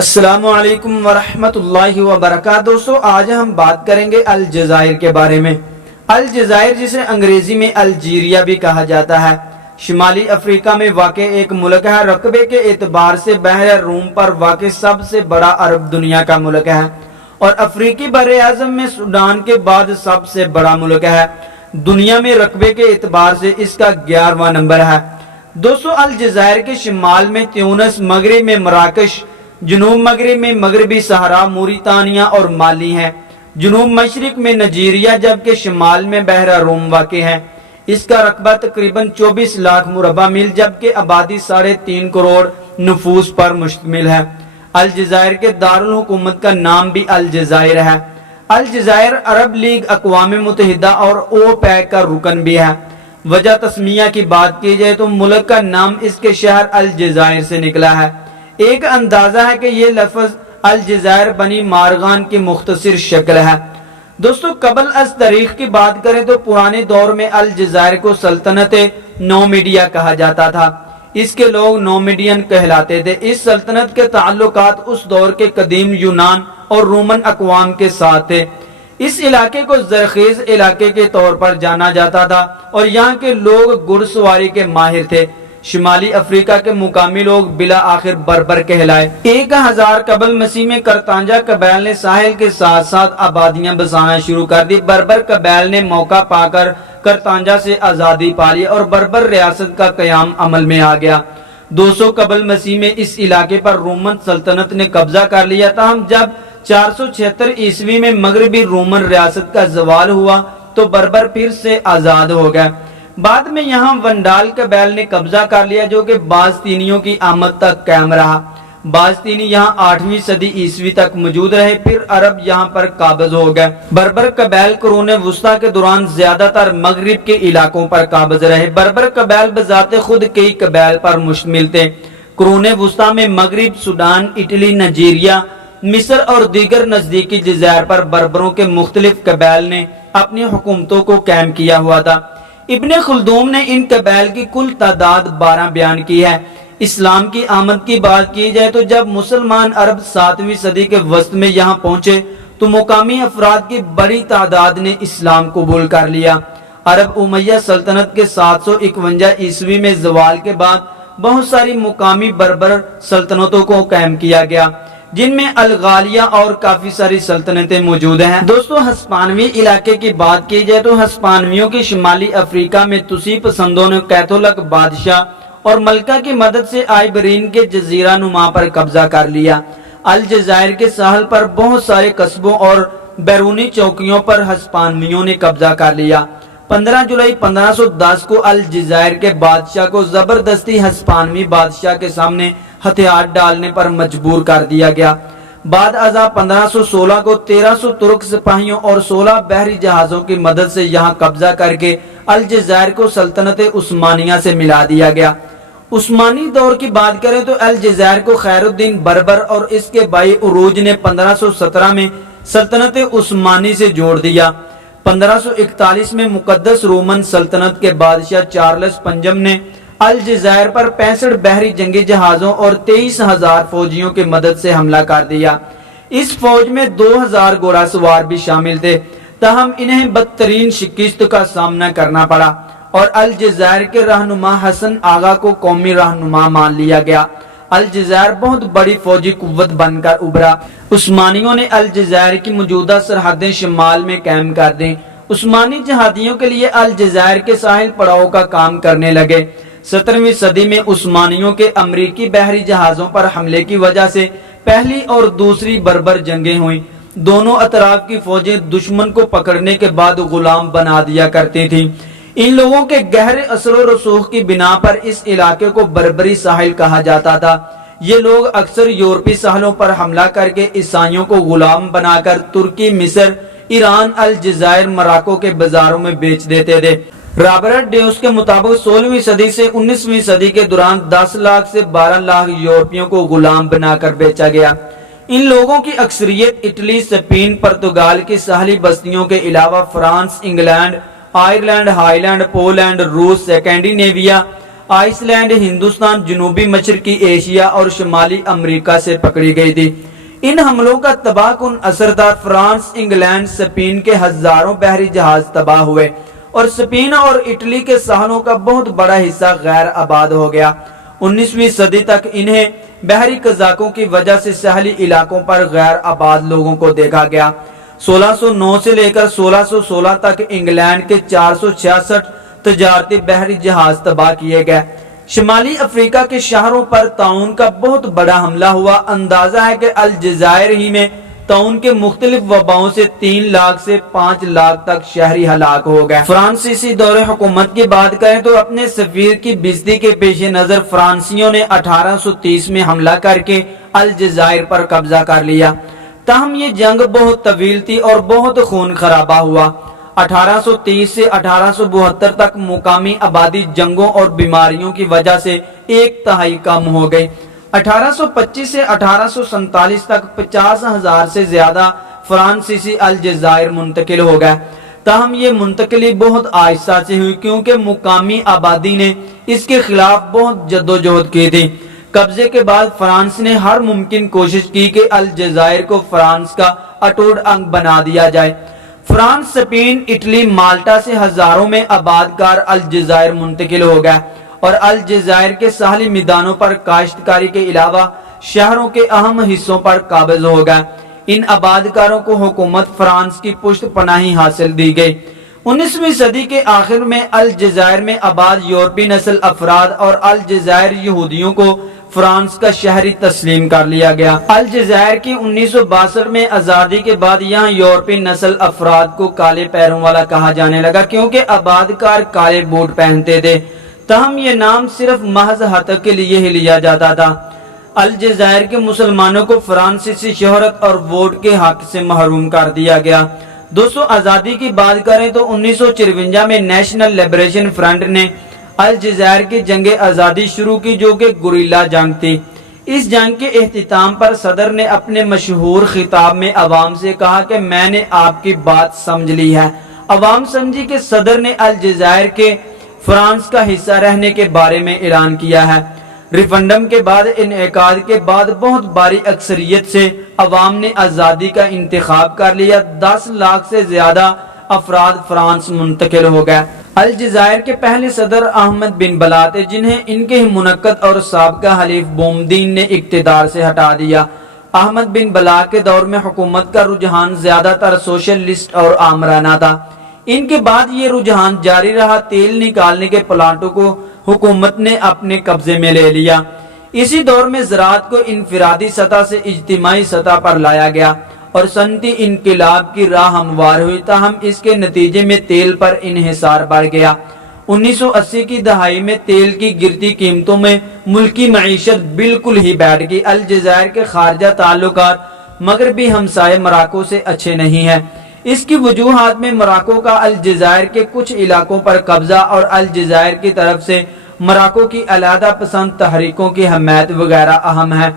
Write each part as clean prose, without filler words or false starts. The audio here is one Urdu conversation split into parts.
السلام علیکم ورحمۃ اللہ وبرکاتہ۔ دوستو آج ہم بات کریں گے الجزائر کے بارے میں۔ الجزائر جسے انگریزی میں الجیریا بھی کہا جاتا ہے، شمالی افریقہ میں واقع ایک ملک ہے۔ رقبے کے اعتبار سے بحر روم پر واقع سب سے بڑا عرب دنیا کا ملک ہے اور افریقی بر اعظم میں سوڈان کے بعد سب سے بڑا ملک ہے۔ دنیا میں رقبے کے اعتبار سے اس کا 11واں نمبر ہے۔ دوستو الجزائر کے شمال میں تیونس، مغرب میں مراکش، جنوب مغرب میں مغربی صحرا، موریتانیہ اور مالی ہیں۔ جنوب مشرق میں نائجیریا جبکہ شمال میں بحر روم واقع ہے۔ اس کا رقبہ تقریباً 24 لاکھ مربع میل جبکہ آبادی 3.5 کروڑ نفوس پر مشتمل ہے۔ الجزائر کے دارالحکومت کا نام بھی الجزائر ہے۔ الجزائر عرب لیگ، اقوام متحدہ اور اوپیک کا رکن بھی ہے۔ وجہ تسمیہ کی بات کی جائے تو ملک کا نام اس کے شہر الجزائر سے نکلا ہے۔ ایک اندازہ ہے کہ یہ لفظ الجزائر بنی مارغان کی مختصر شکل ہے۔ دوستو قبل از تاریخ کی بات کریں تو پرانے دور میں الجزائر کو سلطنت نومیڈیا کہا جاتا تھا۔ اس کے لوگ نومیڈین کہلاتے تھے۔ اس سلطنت کے تعلقات اس دور کے قدیم یونان اور رومن اقوام کے ساتھ تھے۔ اس علاقے کو زرخیز علاقے کے طور پر جانا جاتا تھا اور یہاں کے لوگ گھڑ سواری کے ماہر تھے۔ شمالی افریقہ کے مقامی لوگ بلا آخر بربر کہلائے۔ 1000 قبل مسیح میں کرتانجا قبائل نے ساحل کے ساتھ ساتھ آبادیاں بسانا شروع کر دی۔ بربر قبائل نے موقع پا کر کرتانجا سے آزادی پا لی اور بربر ریاست کا قیام عمل میں آ گیا۔ 200 قبل مسیح میں اس علاقے پر رومن سلطنت نے قبضہ کر لیا تھا۔ جب 476 عیسوی میں مغربی رومن ریاست کا زوال ہوا تو بربر پھر سے آزاد ہو گئے۔ بعد میں یہاں ونڈال قبائل نے قبضہ کر لیا جو کہ بازتینیوں کی آمد تک قائم رہا۔ بازتینی یہاں 8ویں صدی عیسوی تک موجود رہے، پھر عرب یہاں پر قابض ہو گئے۔ بربر قبائل قرون وسطیٰ کے دوران زیادہ تر مغرب کے علاقوں پر قابض رہے۔ بربر قبائل بذات خود کئی قبائل پر مشتمل تھے۔ قرون وسطیٰ میں مغرب، سوڈان، اٹلی، نائجیریا، مصر اور دیگر نزدیکی جزائر پر بربروں کے مختلف قبائل نے اپنی حکومتوں کو قائم کیا ہوا تھا۔ ابن خلدون نے ان قبائل کی کل تعداد 12 بیان کی ہے۔ اسلام کی آمد کی بات کی جائے تو جب مسلمان عرب 7ویں صدی کے وسط میں یہاں پہنچے تو مقامی افراد کی بڑی تعداد نے اسلام قبول کر لیا۔ عرب امیہ سلطنت کے 751 عیسوی میں زوال کے بعد بہت ساری مقامی بربر سلطنتوں کو قائم کیا گیا جن میں الغالیہ اور کافی ساری سلطنتیں موجود ہیں۔ دوستو ہسپانوی علاقے کی بات کی جائے تو ہسپانویوں کی شمالی افریقہ میں توسیع پسندوں نے کیتھولک بادشاہ اور ملکہ کی مدد سے آئیبرین کے جزیرہ نما پر قبضہ کر لیا۔ الجزائر کے ساحل پر بہت سارے قصبوں اور بیرونی چوکیوں پر ہسپانویوں نے قبضہ کر لیا۔ 15 جولائی 1510 کو الجزائر کے بادشاہ کو زبردستی ہسپانوی بادشاہ کے سامنے ہتھیار ڈالنے پر مجبور کر دیا گیا۔ بعد ازاں 1516 کو 1300 ترک سپاہیوں اور 16 بحری جہازوں کی مدد سے یہاں قبضہ کر کے الجزائر کو سلطنت عثمانیہ سے ملا دیا گیا۔ عثمانی دور کی بات کریں تو الجزائر کو خیر الدین بربر اور اس کے بھائی عروج نے 1517 میں سلطنت عثمانی سے جوڑ دیا۔ 1541 میں مقدس رومن سلطنت کے بادشاہ چارلس پنجم نے الجزائر پر 65 بحری جنگی جہازوں اور 23,000 فوجیوں کی مدد سے حملہ کر دیا۔ اس فوج میں 2000 گھوڑا سوار بھی شامل تھے، تاہم انہیں بدترین شکست کا سامنا کرنا پڑا اور الجزائر کے رہنما حسن آغا کو قومی رہنما مان لیا گیا۔ الجزائر بہت بڑی فوجی قوت بن کر ابھرا۔ عثمانیوں نے الجزائر کی موجودہ سرحدیں شمال میں قائم کر دیں۔ عثمانی جہادیوں کے لیے الجزائر کے ساحل پڑاؤ کا کام کرنے لگے۔ 17ویں صدی میں عثمانیوں کے امریکی بحری جہازوں پر حملے کی وجہ سے پہلی اور دوسری بربر جنگیں ہوئیں۔ دونوں اطراف کی فوجیں دشمن کو پکڑنے کے بعد غلام بنا دیا کرتی تھیں۔ ان لوگوں کے گہرے اثر و رسوخ کی بنا پر اس علاقے کو بربری ساحل کہا جاتا تھا۔ یہ لوگ اکثر یورپی ساحلوں پر حملہ کر کے عیسائیوں کو غلام بنا کر ترکی، مصر، ایران، الجزائر، مراکو کے بازاروں میں بیچ دیتے تھے۔ رابرٹ ڈیوس کے مطابق 16ویں صدی سے 19ویں صدی کے دوران 10 لاکھ سے 12 لاکھ یورپیوں کو غلام بنا کر بیچا گیا۔ ان لوگوں کی اکثریت اٹلی، اسپین، پرتگال کی ساحلی بستیوں کے علاوہ France, England, Ireland, Holland, Poland, روس، سکینڈینیویا آئس لینڈ ہندوستان، جنوبی مشرقی ایشیا اور شمالی امریکہ سے پکڑی گئی تھی۔ ان حملوں کا تباہ کن اثر تھا۔ فرانس، انگلینڈ، اسپین کے ہزاروں بحری جہاز تباہ ہوئے اور اسپین اور اٹلی کے ساحلوں کا بہت بڑا حصہ غیر آباد ہو گیا۔ 19ویں صدی تک انہیں بحری قزاقوں کی وجہ سے ساحلی علاقوں پر غیر آباد لوگوں کو دیکھا گیا۔ 1609 سے لے کر 1616 تک انگلینڈ کے 466 تجارتی بحری جہاز تباہ کیے گئے۔ شمالی افریقہ کے شہروں پر طاعون کا بہت بڑا حملہ ہوا۔ اندازہ ہے کہ الجزائر ہی میں طاعون کے مختلف وباؤں سے 3 لاکھ سے 5 لاکھ تک شہری ہلاک ہو گئے۔ فرانسیسی دور حکومت کی بات کریں تو اپنے سفیر کی بےعزتی کے پیش نظر فرانسیوں نے 1830 میں حملہ کر کے الجزائر پر قبضہ کر لیا۔ تاہم یہ جنگ بہت طویل تھی اور بہت خون خرابہ ہوا۔ 1830 سے 1872 تک مقامی آبادی جنگوں اور بیماریوں کی وجہ سے 1/3 کم ہو گئی۔ 1825 سے 1847 تک 50,000 سے زیادہ فرانسیسی الجزائر منتقل ہو گئے۔ تاہم یہ منتقلی بہت آہستہ سے ہوئی کیونکہ مقامی آبادی نے اس کے خلاف بہت جدوجہد کی تھی۔ قبضے کے بعد فرانس نے ہر ممکن کوشش کی کہ الجزائر کو فرانس کا اٹوٹ انگ بنا دیا جائے۔ فرانس، اسپین، اٹلی، مالٹا سے ہزاروں میں آباد کار الجزائر منتقل ہو گئے اور الجزائر کے ساحلی میدانوں پر کاشتکاری کے علاوہ شہروں کے اہم حصوں پر قابض ہو گئے۔ ان آباد کاروں کو حکومت فرانس کی پشت پناہی حاصل دی گئی۔ 19ویں صدی کے آخر میں الجزائر میں آباد یورپی نسل افراد اور الجزائر یہودیوں کو فرانس کا شہری تسلیم کر لیا گیا۔ الجزائر کی 1962 میں آزادی کے بعد یہاں یورپی نسل افراد کو کالے پیروں والا کہا جانے لگا کیونکہ آباد کار کالے بوٹ پہنتے تھے۔ تاہم یہ نام صرف محض حتک کے لیے ہی لیا جاتا تھا۔ الجزائر کے مسلمانوں کو فرانسیسی شہرت اور ووٹ کے حق سے محروم کر دیا گیا۔ دوستو، آزادی کی بات کریں تو 1954 میں نیشنل لبریشن فرنٹ نے الجزائر کی جنگ آزادی شروع کی جو کہ گوریلا جنگ تھی۔ اس جنگ کے اختتام پر صدر نے اپنے مشہور خطاب میں عوام سے کہا کہ میں نے آپ کی بات سمجھ لی ہے۔ عوام سمجھی کہ صدر نے الجزائر کے فرانس کا حصہ رہنے کے بارے میں اعلان کیا ہے۔ ریفرنڈم کے بعد انعقاد کے بعد بہت بڑی اکثریت سے عوام نے آزادی کا انتخاب کر لیا۔ 10 لاکھ سے زیادہ افراد فرانس منتقل ہو گئے۔ الجزائر کے پہلے صدر احمد بن بلا تھے جنہیں ان کے منعقد اور سابقہ حلیف بومدین نے اقتدار سے ہٹا دیا۔ احمد بن بلا کے دور میں حکومت کا رجحان زیادہ تر سوشلسٹ اور آمرانہ تھا۔ ان کے بعد یہ رجحان جاری رہا۔ تیل نکالنے کے پلانٹوں کو حکومت نے اپنے قبضے میں لے لیا۔ اسی دور میں زراعت کو انفرادی سطح سے اجتماعی سطح پر لایا گیا اور صنعتی انقلاب کی راہ ہموار ہوئی، تاہم اس کے نتیجے میں تیل پر انحصار بڑھ گیا۔ 1980 کی دہائی میں تیل کی گرتی قیمتوں میں ملکی معیشت بالکل ہی بیٹھ گئی۔ الجزائر کے خارجہ تعلقات مغربی ہمسائے موراکو سے اچھے نہیں ہیں۔ اس کی وجوہات میں موراکو کا الجزائر کے کچھ علاقوں پر قبضہ اور الجزائر کی طرف سے موراکو کی علیحدہ پسند تحریکوں کی حمایت وغیرہ اہم ہے۔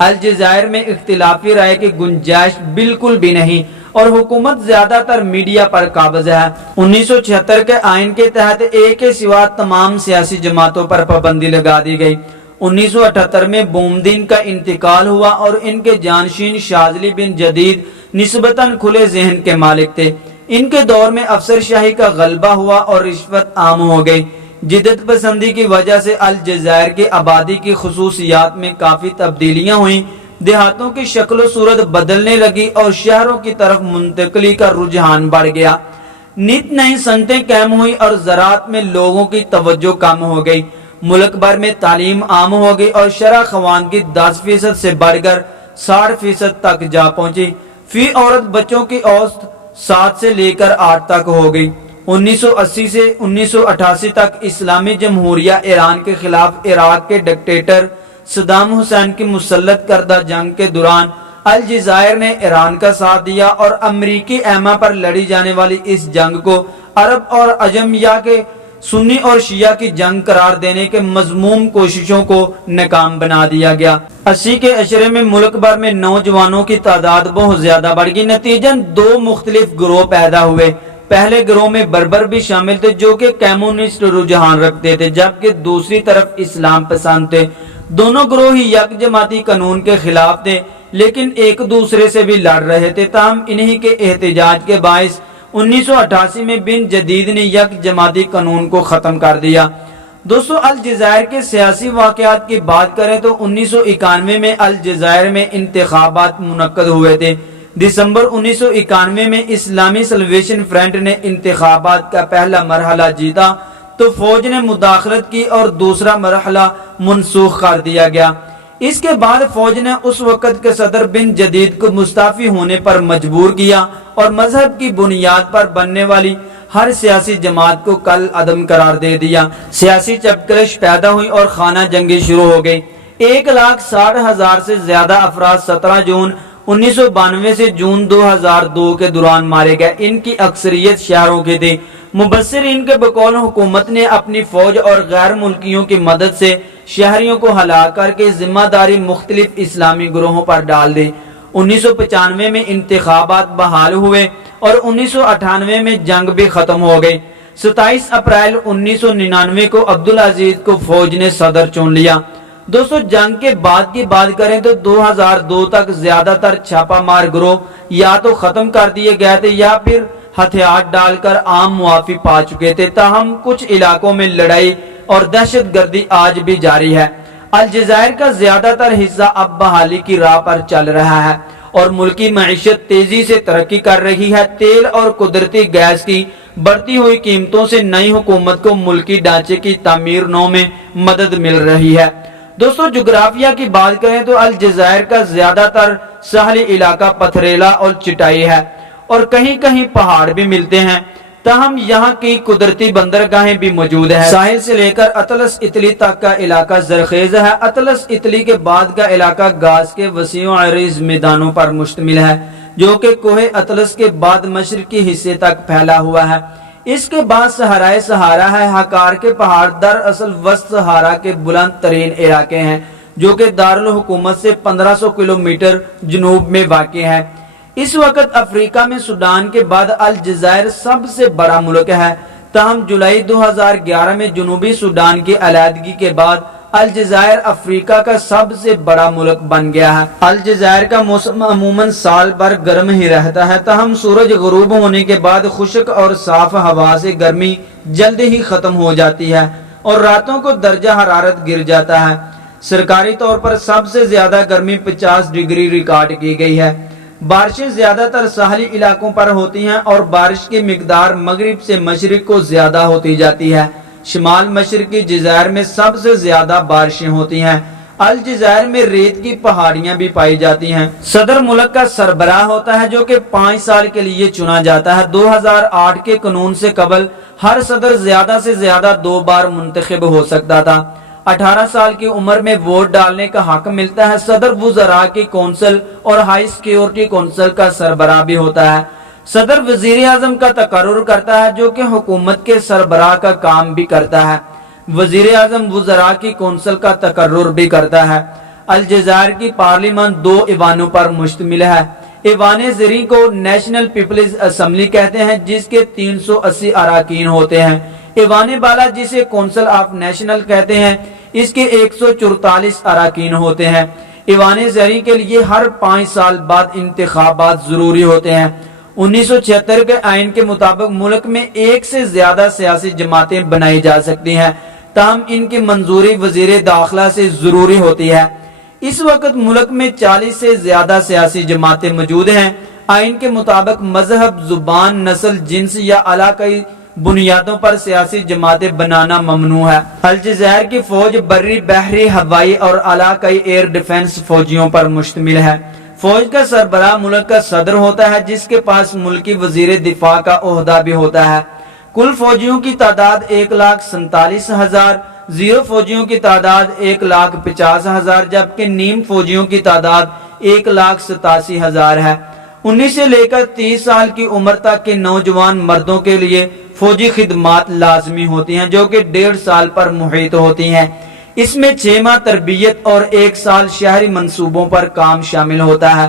الجزائر میں اختلافی رائے کی گنجائش بالکل بھی نہیں اور حکومت زیادہ تر میڈیا پر قابض ہے۔ 1976 کے آئین کے تحت ایک کے سوا تمام سیاسی جماعتوں پر پابندی لگا دی گئی۔ 1978 میں بومدین کا انتقال ہوا اور ان کے جانشین شاذلی بن جدید نسبتاً کھلے ذہن کے مالک تھے۔ ان کے دور میں افسر شاہی کا غلبہ ہوا اور رشوت عام ہو گئی۔ جدت پسندی کی وجہ سے الجزائر کی آبادی کی خصوصیات میں کافی تبدیلیاں ہوئیں۔ دیہاتوں کی شکل و صورت بدلنے لگی اور شہروں کی طرف منتقلی کا رجحان بڑھ گیا۔ نت نئی صنعتیں قائم ہوئی اور زراعت میں لوگوں کی توجہ کم ہو گئی۔ ملک بھر میں تعلیم عام ہو گئی اور شرح خواندگی 10% سے بڑھ کر 60% تک جا پہنچی۔ فی عورت بچوں کی اوسط 7 سے لے کر 8 تک ہو گئی۔ 1980 سے 1988 تک اسلامی جمہوریہ ایران کے خلاف عراق کے ڈکٹیٹر صدام حسین کی مسلط کردہ جنگ کے دوران الجزائر نے ایران کا ساتھ دیا اور امریکی ایما پر لڑی جانے والی اس جنگ کو عرب اور عجم یا کے سنی اور شیعہ کی جنگ قرار دینے کے مذموم کوششوں کو ناکام بنا دیا گیا۔ 80 کے عشرے میں ملک بھر میں نوجوانوں کی تعداد بہت زیادہ بڑھ گئی۔ نتیجن 2 مختلف گروہ پیدا ہوئے۔ پہلے گروہ میں بربر بھی شامل تھے جو کہ کمیونسٹ رجحان رکھتے تھے، جبکہ دوسری طرف اسلام پسند تھے۔ دونوں گروہ ہی یک جماعتی قانون کے خلاف تھے، لیکن ایک دوسرے سے بھی لڑ رہے تھے۔ تاہم انہی کے احتجاج کے باعث 1988 میں بن جدید نے یک جماعتی قانون کو ختم کر دیا۔ دوستو، الجزائر کے سیاسی واقعات کی بات کریں تو 1991 میں الجزائر میں انتخابات منعقد ہوئے تھے۔ دسمبر 1991 میں اسلامی سلویشن فرنٹ نے انتخابات کا پہلا مرحلہ جیتا تو فوج نے مداخلت کی اور دوسرا مرحلہ منسوخ کر دیا گیا۔ اس کے بعد فوج نے اس وقت کے صدر بن جدید کو مستعفی ہونے پر مجبور کیا اور مذہب کی بنیاد پر بننے والی ہر سیاسی جماعت کو کل عدم قرار دے دیا۔ سیاسی چپکلش پیدا ہوئی اور خانہ جنگی شروع ہو گئی۔ 1,60,000 سے زیادہ افراد 17 جون 1992 سے جون 2002 کے دوران مارے گئے۔ ان کی اکثریت شہروں کے تھے۔ مبصرین کے بقول حکومت نے اپنی فوج اور غیر ملکیوں کی مدد سے شہریوں کو ہلاک کر کے ذمہ داری مختلف اسلامی گروہوں پر ڈال دی۔ 1995 میں انتخابات بحال ہوئے اور 1998 میں جنگ بھی ختم ہو گئی۔ 27 اپریل 1999 کو عبدالعزیز کو فوج نے صدر چن لیا۔ دوستو، جنگ کے بعد کی بات کریں تو 2002 تک زیادہ تر چھاپا مار گروہ یا تو ختم کر دیے گئے تھے یا پھر ہتھیار ڈال کر عام معافی پا چکے تھے۔ تاہم کچھ علاقوں میں لڑائی اور دہشت گردی آج بھی جاری ہے۔ الجزائر کا زیادہ تر حصہ اب بحالی کی راہ پر چل رہا ہے اور ملکی معیشت تیزی سے ترقی کر رہی ہے۔ تیل اور قدرتی گیس کی بڑھتی ہوئی قیمتوں سے نئی حکومت کو ملکی ڈھانچے کی تعمیر نو میں مدد مل رہی ہے۔ دوستو، جغرافیہ کی بات کریں تو الجزائر کا زیادہ تر ساحلی علاقہ پتھریلا اور چٹائی ہے اور کہیں کہیں پہاڑ بھی ملتے ہیں۔ تاہم یہاں کی قدرتی بندرگاہیں بھی موجود ہیں۔ ساحل سے لے کر اطلس اطلی تک کا علاقہ زرخیز ہے۔ اطلس اطلی کے بعد کا علاقہ گاز کے وسیع و عریض میدانوں پر مشتمل ہے جو کہ کوہ اطلس کے بعد مشرقی حصے تک پھیلا ہوا ہے۔ اس کے بعد صحرائے سہارا ہے۔ ہکار کے پہاڑ دراصل وسط صحارا کے بلند ترین علاقے ہیں جو کہ دارالحکومت سے 1500 کلومیٹر جنوب میں واقع ہے۔ اس وقت افریقہ میں سوڈان کے بعد الجزائر سب سے بڑا ملک ہے۔ تاہم جولائی 2011 میں جنوبی سوڈان کی علیحدگی کے بعد الجزائر افریقہ کا سب سے بڑا ملک بن گیا ہے۔ الجزائر کا موسم عموماً سال بھر گرم ہی رہتا ہے، تاہم سورج غروب ہونے کے بعد خشک اور صاف ہوا سے گرمی جلد ہی ختم ہو جاتی ہے اور راتوں کو درجہ حرارت گر جاتا ہے۔ سرکاری طور پر سب سے زیادہ گرمی 50 ڈگری ریکارڈ کی گئی ہے۔ بارشیں زیادہ تر ساحلی علاقوں پر ہوتی ہیں اور بارش کی مقدار مغرب سے مشرق کو زیادہ ہوتی جاتی ہے۔ شمال مشرقی جزائر میں سب سے زیادہ بارشیں ہوتی ہیں۔ الجزائر میں ریت کی پہاڑیاں بھی پائی جاتی ہیں۔ صدر ملک کا سربراہ ہوتا ہے جو کہ 5 سال کے لیے چنا جاتا ہے۔ 2008 کے قانون سے قبل ہر صدر زیادہ سے زیادہ 2 بار منتخب ہو سکتا تھا۔ 18 سال کی عمر میں ووٹ ڈالنے کا حق ملتا ہے۔ صدر وزراء کی کونسل اور ہائی سیکیورٹی کونسل کا سربراہ بھی ہوتا ہے۔ صدر وزیر اعظم کا تقرر کرتا ہے جو کہ حکومت کے سربراہ کا کام بھی کرتا ہے۔ وزیر اعظم وزراء کی کونسل کا تقرر بھی کرتا ہے۔ الجزائر کی پارلیمان 2 ایوانوں پر مشتمل ہے۔ ایوان زریں کو نیشنل پیپلز اسمبلی کہتے ہیں جس کے 380 اراکین ہوتے ہیں۔ ایوان بالا جسے کونسل آف نیشنل کہتے ہیں اس کے 144 اراکین ہوتے ہیں۔ ایوان زریں کے لیے ہر 5 سال بعد انتخابات ضروری ہوتے ہیں۔ 1976 کے آئین کے مطابق ملک میں 1 سے زیادہ سیاسی جماعتیں بنائی جا سکتی ہیں، تاہم ان کی منظوری وزیر داخلہ سے ضروری ہوتی ہے۔ اس وقت ملک میں 40 سے زیادہ سیاسی جماعتیں موجود ہیں۔ آئین کے مطابق مذہب، زبان، نسل، جنس یا علاقائی بنیادوں پر سیاسی جماعتیں بنانا ممنوع ہے۔ الجزائر کی فوج بری، بحری، ہوائی اور علاقائی ایئر ڈیفنس فوجیوں پر مشتمل ہے۔ فوج کا سربراہ ملک کا صدر ہوتا ہے جس کے پاس ملکی وزیر دفاع کا عہدہ بھی ہوتا ہے۔ کل فوجیوں کی تعداد 1,47,000، زیرو فوجیوں کی تعداد 1,50,000 جبکہ نیم فوجیوں کی تعداد 1,87,000 ہے۔ 19 سے لے کر 30 سال کی عمر تک کے نوجوان مردوں کے لیے فوجی خدمات لازمی ہوتی ہیں جو کہ 1.5 سال پر محیط ہوتی ہیں۔ اس میں 6 ماہ تربیت اور 1 سال شہری منصوبوں پر کام شامل ہوتا ہے۔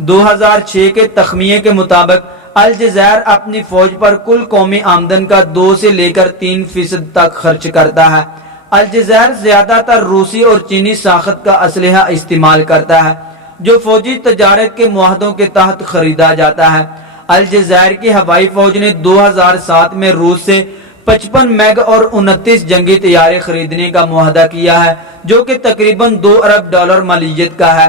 2006 کے تخمیے کے مطابق الجزائر اپنی فوج پر کل قومی آمدن کا 2 سے لے کر 3% تک خرچ کرتا ہے۔ الجزائر زیادہ تر روسی اور چینی ساخت کا اسلحہ استعمال کرتا ہے جو فوجی تجارت کے معاہدوں کے تحت خریدا جاتا ہے۔ الجزائر کی ہوائی فوج نے 2007 میں روس سے 55 میگ اور 29 جنگی طیارے خریدنے کا معاہدہ کیا ہے جو کہ تقریباً $2 ارب مالیت کا ہے۔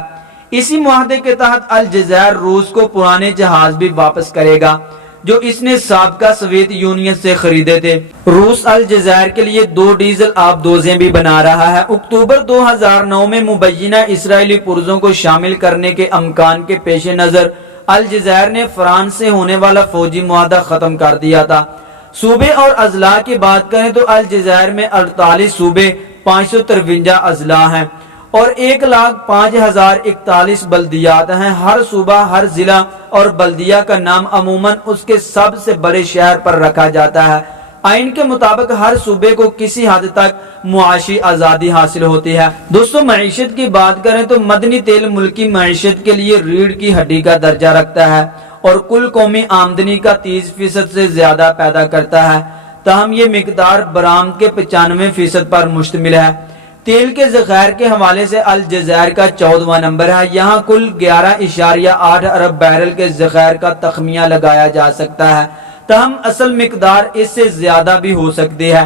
اسی معاہدے کے تحت الجزائر روس کو پرانے جہاز بھی واپس کرے گا جو اس نے سابقہ سوویت یونین سے خریدے تھے۔ روس الجزائر کے لیے 2 ڈیزل آبدوزیں بھی بنا رہا ہے۔ اکتوبر 2009 میں مبینہ اسرائیلی پرزوں کو شامل کرنے کے امکان کے پیش نظر الجزائر نے فرانس سے ہونے والا فوجی معاہدہ ختم کر دیا تھا۔ صوبے اور اضلاع کی بات کریں تو الجزائر میں 48 صوبے، 553 اضلاع ہیں اور 1,05,041 بلدیات ہیں۔ ہر صوبہ، ہر ضلع اور بلدیہ کا نام عموماً اس کے سب سے بڑے شہر پر رکھا جاتا ہے۔ آئین کے مطابق ہر صوبے کو کسی حد تک معاشی آزادی حاصل ہوتی ہے۔ دوستو، معیشت کی بات کریں تو مدنی تیل ملکی معیشت کے لیے ریڑھ کی ہڈی کا درجہ رکھتا ہے اور کل قومی آمدنی کا 30% سے زیادہ پیدا کرتا ہے، تاہم یہ مقدار برآمد کے 95% پر مشتمل ہے۔ تیل کے ذخائر کے حوالے سے الجزائر کا 14واں نمبر ہے۔ یہاں کل 11.8 ارب بیرل کے ذخائر کا تخمینہ لگایا جا سکتا ہے، تاہم اصل مقدار اس سے زیادہ بھی ہو سکتی ہے۔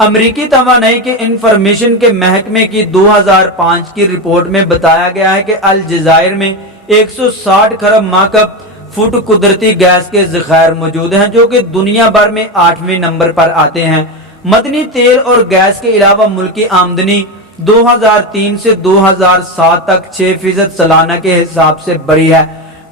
امریکی توانائی کے انفارمیشن کے محکمے کی 2005 کی رپورٹ میں بتایا گیا ہے کہ الجزائر میں 160 خرب ماکب فٹ قدرتی گیس کے ذخائر موجود ہیں جو کہ دنیا بھر میں 8ویں نمبر پر آتے ہیں۔ مدنی تیل اور گیس کے علاوہ ملکی آمدنی 2003 سے 2007 تک 6% سالانہ کے حساب سے بڑھی ہے۔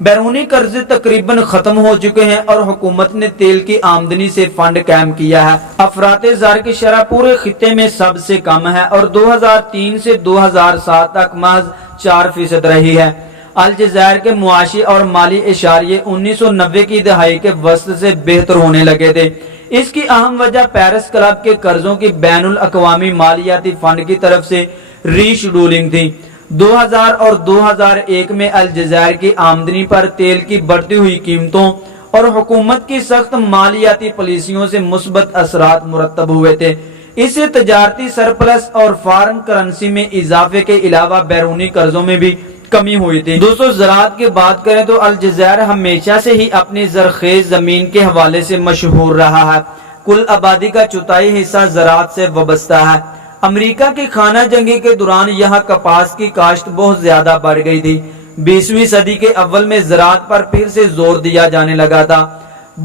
بیرونی قرضے تقریباً ختم ہو چکے ہیں اور حکومت نے تیل کی آمدنی سے فنڈ قائم کیا ہے۔ افراط زر کی شرح پورے خطے میں سب سے کم ہے اور 2003 سے 2007 تک محض 4% رہی ہے۔ الجزائر کے معاشی اور مالی اشاریے 1990 کی دہائی کے وسط سے بہتر ہونے لگے تھے۔ اس کی اہم وجہ پیرس کلب کے قرضوں کی بین الاقوامی مالیاتی فنڈ کی طرف سے ری شیڈولنگ تھی۔ 2000 اور 2001 میں الجزائر کی آمدنی پر تیل کی بڑھتی ہوئی قیمتوں اور حکومت کی سخت مالیاتی پالیسیوں سے مثبت اثرات مرتب ہوئے تھے۔ اس سے تجارتی سرپلس اور فارن کرنسی میں اضافے کے علاوہ بیرونی قرضوں میں بھی کمی ہوئی تھی۔ دوستو، زراعت کی بات کریں تو الجزائر ہمیشہ سے ہی اپنی زرخیز زمین کے حوالے سے مشہور رہا ہے۔ کل آبادی کا 1/4 حصہ زراعت سے وابستہ ہے۔ امریکہ کی خانہ جنگی کے دوران یہاں کپاس کی کاشت بہت زیادہ بڑھ گئی تھی۔ 20ویں صدی کے اول میں زراعت پر پھر سے زور دیا جانے لگا تھا۔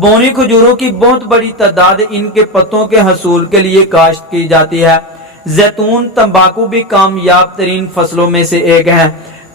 بونی کھجوروں کی بہت بڑی تعداد ان کے پتوں کے حصول کے لیے کاشت کی جاتی ہے۔ زیتون، تمباکو بھی کامیاب ترین فصلوں میں سے ایک ہے۔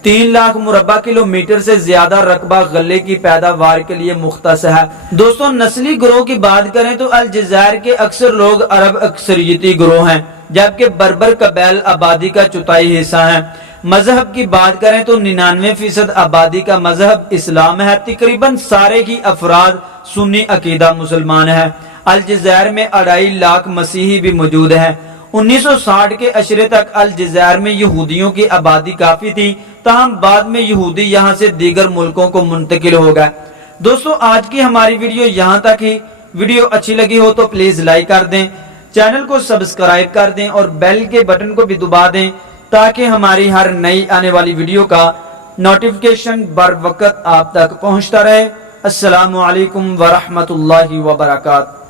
3 لاکھ مربع کلومیٹر سے زیادہ رقبہ غلے کی پیداوار کے لیے مختص ہے۔ دوستوں، نسلی گروہ کی بات کریں تو الجزائر کے اکثر لوگ عرب اکثریتی گروہ ہیں جبکہ بربر قبائل آبادی کا 1/4 حصہ ہیں۔ مذہب کی بات کریں تو 99% آبادی کا مذہب اسلام ہے۔ تقریباً سارے ہی افراد سنی عقیدہ مسلمان ہیں۔ الجزائر میں 2.5 لاکھ مسیحی بھی موجود ہیں۔ 1960 کے عشرے تک الجزائر میں یہودیوں کی آبادی کافی تھی، تاہم بعد میں یہودی یہاں سے دیگر ملکوں کو منتقل ہو گئے۔ دوستو، آج کی ہماری ویڈیو یہاں تک ہی۔ ویڈیو اچھی لگی ہو تو پلیز لائک کر دیں، چینل کو سبسکرائب کر دیں اور بیل کے بٹن کو بھی دبا دیں تاکہ ہماری ہر نئی آنے والی ویڈیو کا نوٹیفیکیشن بر وقت آپ تک پہنچتا رہے۔ السلام علیکم ورحمۃ اللہ وبرکاتہ۔